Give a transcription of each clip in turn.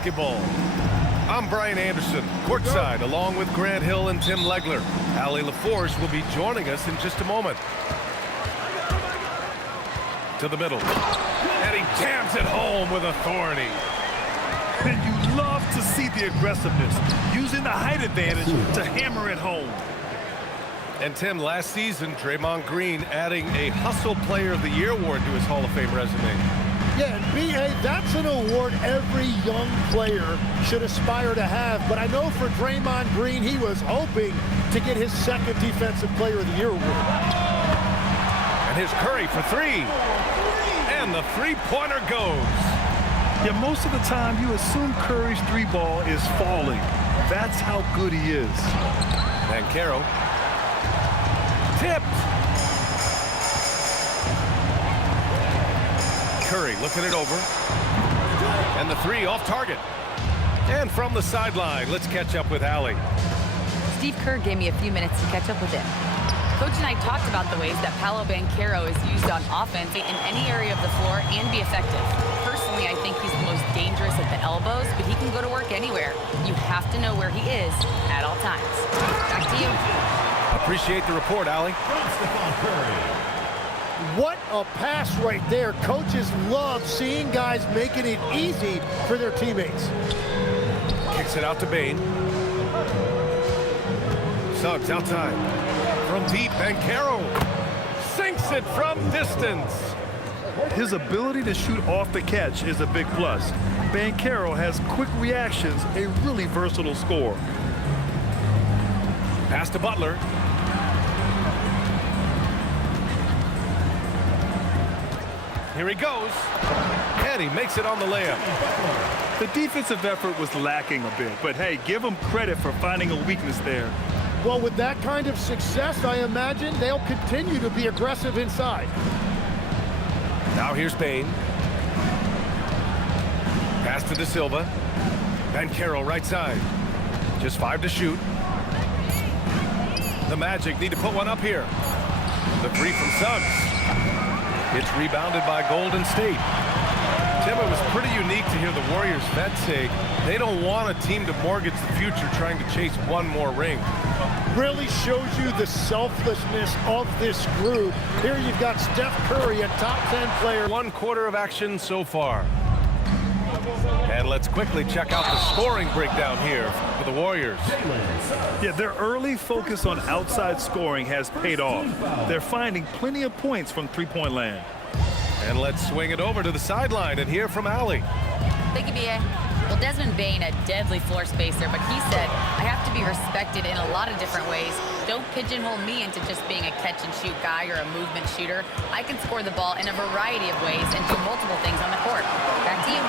Basketball. I'm Brian Anderson, courtside, along with Grant Hill and Tim Legler. Allie LaForce will be joining us in just a moment. To the middle. And he jams it home with authority. And you love to see the aggressiveness, using the height advantage to hammer it home. And Tim, last season, Draymond Green adding a Hustle Player of the Year award to his Hall of Fame resume. Yeah, and B.A., that's an award every young player should aspire to have. But I know for Draymond Green, he was hoping to get his second Defensive Player of the Year award. And here's Curry for three. And the three-pointer goes. Yeah, most of the time you assume Curry's three ball is falling. That's how good he is. Banchero. Tipped. Curry looking it over. And the three off target. And from the sideline, let's catch up with Allie. Steve Kerr gave me a few minutes to catch up with him. Coach and I talked about the ways that Paolo Banchero is used on offense in any area of the floor and be effective. Personally, I think he's the most dangerous at the elbows, but he can go to work anywhere. You have to know where he is at all times. Back to you. Appreciate the report, Allie. What a pass right there. Coaches love seeing guys making it easy for their teammates. Kicks it out to Bain. Suggs outside. From deep, Banchero sinks it from distance. His ability to shoot off the catch is a big plus. Banchero has quick reactions, a really versatile scorer. Pass to Butler. Here he goes. And he makes it on the layup. The defensive effort was lacking a bit, but hey, give him credit for finding a weakness there. Well, with that kind of success, I imagine they'll continue to be aggressive inside. Now here's Bain. Pass to De Silva. Banchero right side. Just 5 to shoot. The Magic need to put one up here. The three from Suggs. It's rebounded by Golden State. Tim, it was pretty unique to hear the Warriors vets say they don't want a team to mortgage the future trying to chase one more ring. Really shows you the selflessness of this group. Here you've got Steph Curry, a top 10 player. 1 quarter of action so far. And let's quickly check out the scoring breakdown here for the Warriors. Yeah, their early focus on outside scoring has paid off. They're finding plenty of points from three-point land. And let's swing it over to the sideline and hear from Allie. Thank you, B.A. Well, Desmond Bain, a deadly floor spacer, but he said, I have to be respected in a lot of different ways. Don't pigeonhole me into just being a catch-and-shoot guy or a movement shooter. I can score the ball in a variety of ways and do multiple things on the court. Back to you.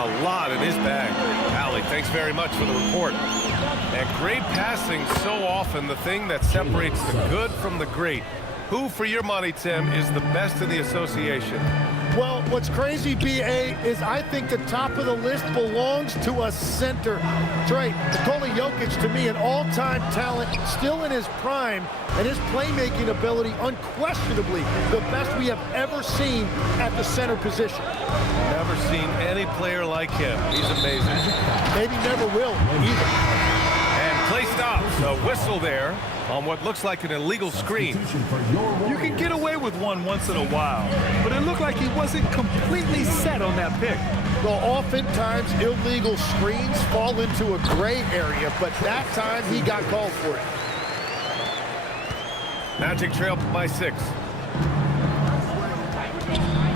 A lot in his bag. Allie, thanks very much for the report. And great passing, so often the thing that separates the good from the great. Who, for your money, Tim, is the best in the association? Well, what's crazy, B.A., is I think the top of the list belongs to a center. Trey, Nikola Jokic, to me, an all-time talent, still in his prime, and his playmaking ability, unquestionably, the best we have ever seen at the center position. Never seen any player like him. He's amazing. Maybe never will, either. And play stops. A whistle there on what looks like an illegal screen. You can get away with one once in a while, but it looked like he wasn't completely set on that pick. Well, oftentimes illegal screens fall into a gray area, but that time he got called for it. Magic trail by 6.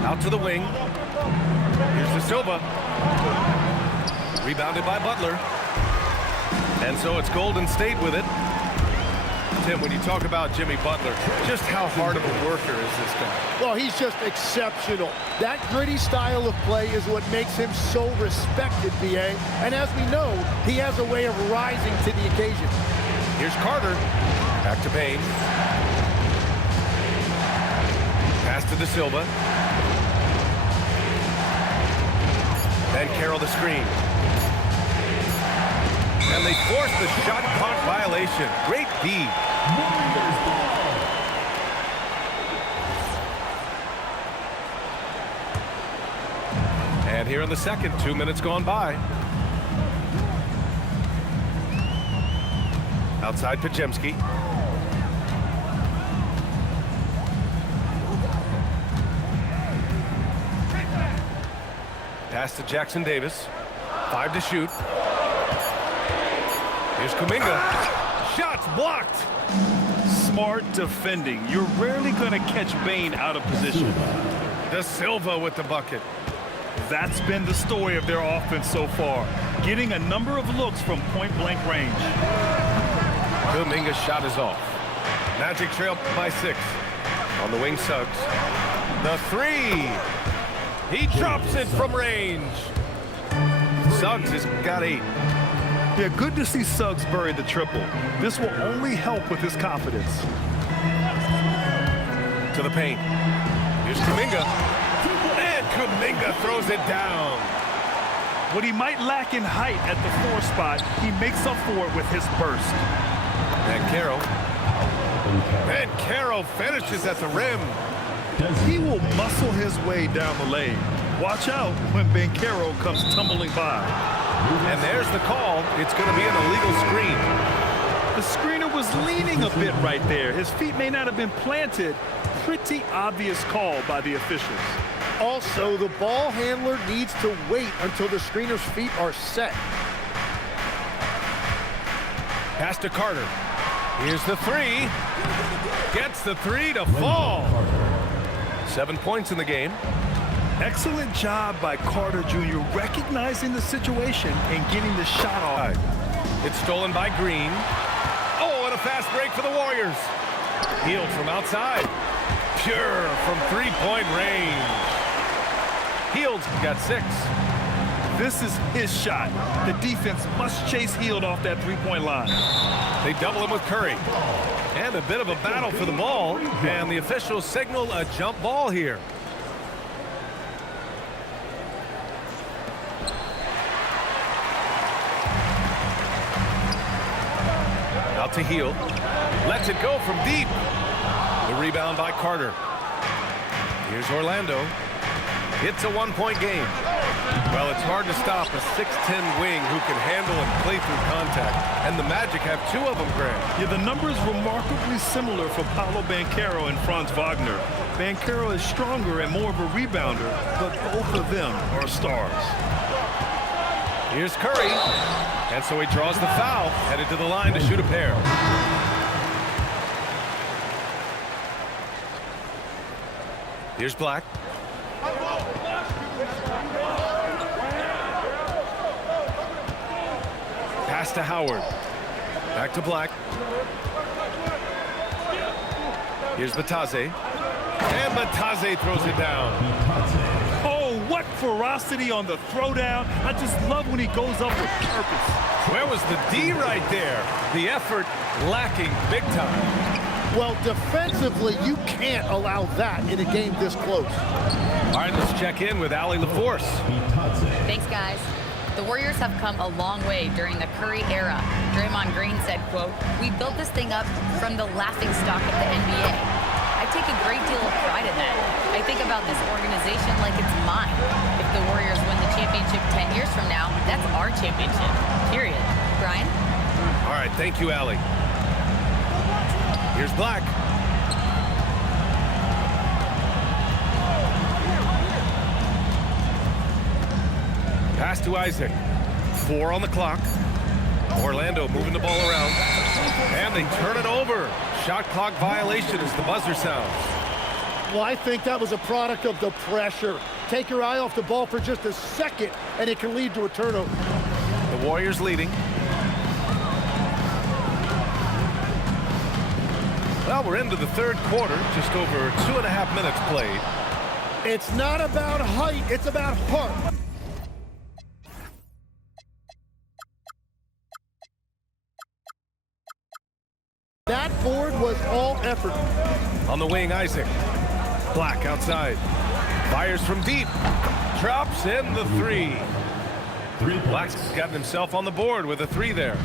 Out to the wing. Here's De Silva. Rebounded by Butler. And so it's Golden State with it. Tim, when you talk about Jimmy Butler, just how hard of a worker is this guy? Well, he's just exceptional. That gritty style of play is what makes him so respected, B.A. And as we know, he has a way of rising to the occasion. Here's Carter. Back to Bain. Pass to De Silva. Banchero the screen. And they force the shot clock violation. Great D. And here in the second, 2 minutes gone by. Outside Pajemski. Pass to Jackson Davis. 5 to shoot. Here's Kuminga. Shots blocked. Smart defending. You're rarely going to catch Bane out of position. De Silva with the bucket. That's been the story of their offense so far, getting a number of looks from point-blank range. Kuminga's shot is off. Magic trail by 6. On the wing, Suggs. The 3. He drops it from range. Suggs has got 8. Yeah, good to see Suggs bury the triple. This will only help with his confidence. To the paint. Here's Kuminga. And Kuminga throws it down. What he might lack in height at the 4 spot, he makes up for it with his burst. And Caro finishes at the rim. He will muscle his way down the lane. Watch out when Banchero comes tumbling by. And there's the call. It's going to be an illegal screen. The screener was leaning a bit right there. His feet may not have been planted. Pretty obvious call by the officials. Also, the ball handler needs to wait until the screener's feet are set. Pass to Carter. Here's the 3. Gets the 3 to fall. 7 points in the game. Excellent job by Carter Jr. recognizing the situation and getting the shot off. It's stolen by Green. Oh, and a fast break for the Warriors. Healed from outside. Pure from 3-point range. Heald's got 6. This is his shot. The defense must chase Hield off that 3-point line. They double him with Curry. And a bit of a battle for the ball. And the officials signal a jump ball here. Out to Hield. Lets it go from deep. The rebound by Carter. Here's Orlando. It's a 1-point game. Well, it's hard to stop a 6'10" wing who can handle and play through contact. And the Magic have 2 of them, Grant. Yeah, the number is remarkably similar for Paolo Banchero and Franz Wagner. Banchero is stronger and more of a rebounder, but both of them are stars. Here's Curry. And so he draws the foul, headed to the line to shoot a pair. Here's Black. Pass to Howard. Back to Black. Here's Batase. And Batase throws it down. Oh, what ferocity on the throwdown. I just love when he goes up with purpose. Where was the D right there? The effort lacking big time. Well, defensively, you can't allow that in a game this close. All right, let's check in with Allie LaForce. Thanks, guys. The Warriors have come a long way during the Curry era. Draymond Green said, quote, "We built this thing up from the laughingstock of the NBA. I take a great deal of pride in that. I think about this organization like it's mine. If the Warriors win the championship 10 years from now, that's our championship, period." Brian? All right, thank you, Allie. Here's Black. Pass to Isaac. 4 on the clock. Orlando moving the ball around. And they turn it over. Shot clock violation as the buzzer sounds. Well, I think that was a product of the pressure. Take your eye off the ball for just a second, and it can lead to a turnover. The Warriors leading. Well, we're into the 3rd quarter. Just over 2.5 minutes played. It's not about height, it's about heart. That board was all effort. On the wing, Isaac. Black outside. Fires from deep. Drops in the 3. Black's gotten himself on the board with a 3 there.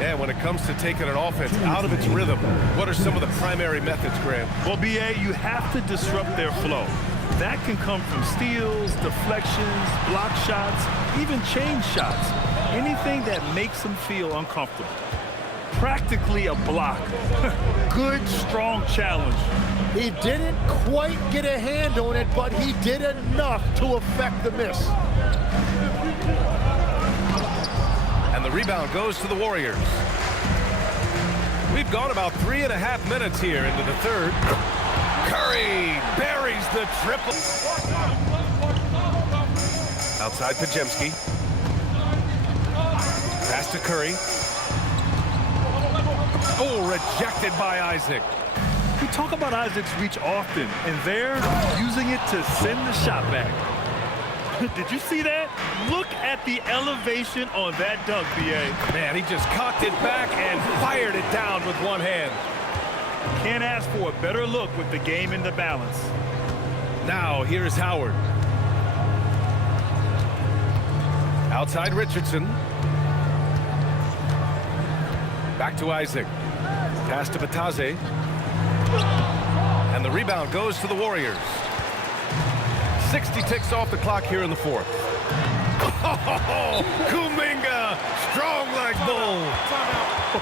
And when it comes to taking an offense out of its rhythm, what are some of the primary methods, Grant? Well, B.A., you have to disrupt their flow. That can come from steals, deflections, block shots, even change shots. Anything that makes them feel uncomfortable. practically a block. Good, strong challenge. He didn't quite get a hand on it, but he did enough to affect the miss. And the rebound goes to the Warriors. We've gone about 3.5 minutes here into the third. Curry buries the triple. Outside Pajemski. Pass to Curry. Oh, rejected by Isaac. We talk about Isaac's reach often, and they're using it to send the shot back. Did you see that? Look at the elevation on that dunk, B.A. Man, he just cocked it back and fired it down with one hand. Can't ask for a better look with the game in the balance. Now, here's Howard. Outside Richardson. Back to Isaac. Pass to Bataze. And the rebound goes to the Warriors. 60 ticks off the clock here in the fourth. Oh, Kuminga, strong like bull.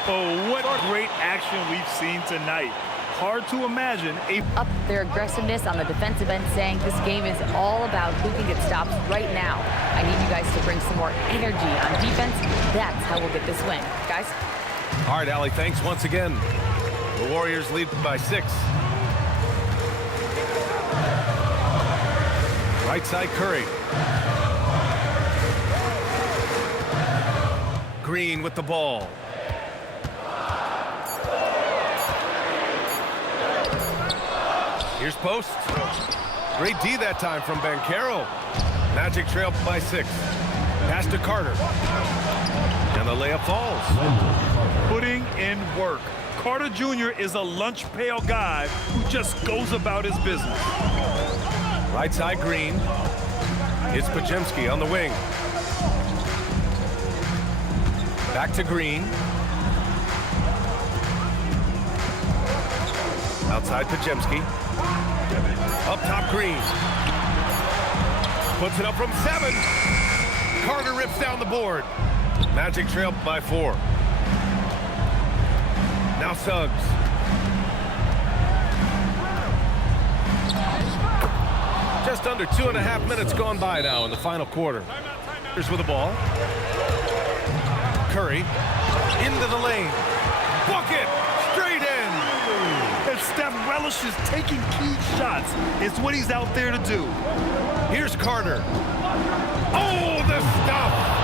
Oh, what great action we've seen tonight. Hard to imagine Up their aggressiveness on the defensive end, saying this game is all about who can get stops right now. I need you guys to bring some more energy on defense. That's how we'll get this win. Guys? All right, Allie, thanks once again. The Warriors lead by 6. Right side, Curry. Green with the ball. Here's post. Great D that time from Banchero. Magic trail by 6. Pass to Carter. And the layup falls. putting in work. Carter Jr. is a lunch pail guy who just goes about his business. Right side, Green. It's Pajemski on the wing. Back to Green. Outside Pajemski. Up top, Green. Puts it up from 7. Carter rips down the board. Magic trail by 4. Now Suggs. Just under 2.5 minutes gone by now in the final quarter. Here's with the ball. Curry into the lane. Bucket straight in. And Steph relishes taking key shots. It's what he's out there to do. Here's Carter. Oh, the stuff.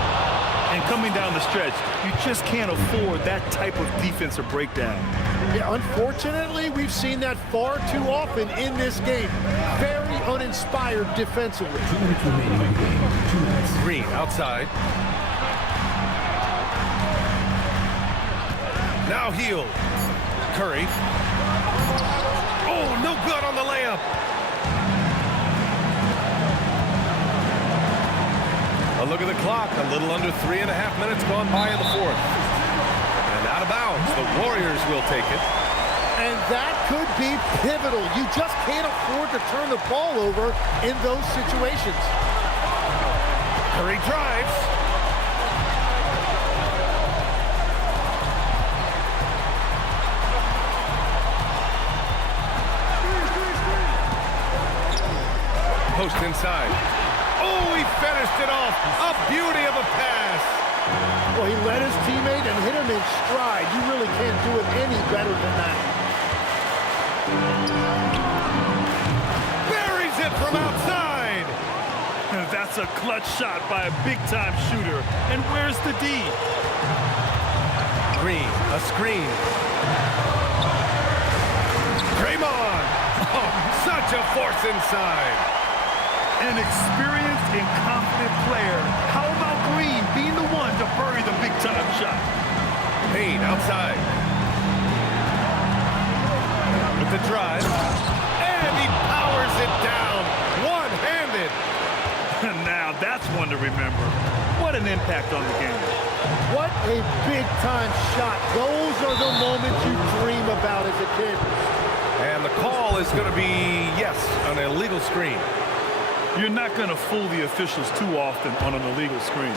And coming down the stretch, you just can't afford that type of defensive breakdown. Yeah, unfortunately, we've seen that far too often in this game. Very uninspired defensively. 2 minutes remaining in the game. 2 minutes. Green outside. Now Heel. Curry. Oh, no good on the layup. A look at the clock. A little under 3.5 minutes gone by in the fourth. And out of bounds. The Warriors will take it. And that could be pivotal. You just can't afford to turn the ball over in those situations. Curry drives. Post inside. Oh, he finished it off. A beauty of a pass. Well, he led his teammate and hit him in stride. You really can't do it any better than that. Buries it from outside. That's a clutch shot by a big-time shooter. And where's the D? Green, a screen. Draymond. Oh, such a force inside. An experienced and confident player. How about Green being the one to bury the big-time shot? Payne outside. With the drive. And he powers it down. One-handed. Now that's one to remember. What an impact on the game. What a big-time shot. Those are the moments you dream about as a kid. And the call is going to be, yes, an illegal screen. You're not going to fool the officials too often on an illegal screen.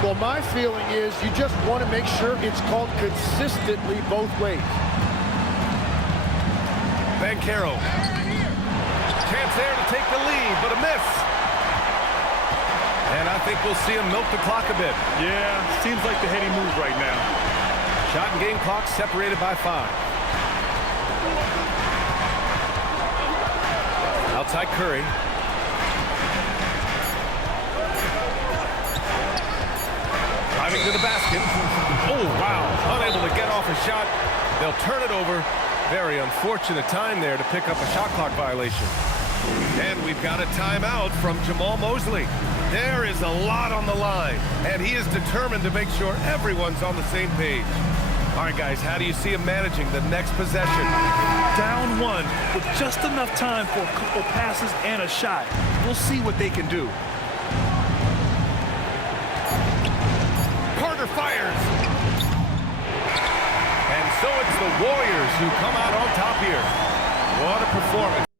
Well, my feeling is you just want to make sure it's called consistently both ways. Banchero. Chance there to take the lead, but a miss. And I think we'll see him milk the clock a bit. Yeah, seems like the heady move right now. Shot and game clock separated by 5. Outside Curry. Driving to the basket. Oh, wow. Unable to get off a shot. They'll turn it over. Very unfortunate time there to pick up a shot clock violation. And we've got a timeout from Jamal Mosley. There is a lot on the line, and he is determined to make sure everyone's on the same page. All right, guys, how do you see him managing the next possession? Down 1 with just enough time for a couple passes and a shot. We'll see what they can do. Carter fires. And so it's the Warriors who come out on top here. What a performance.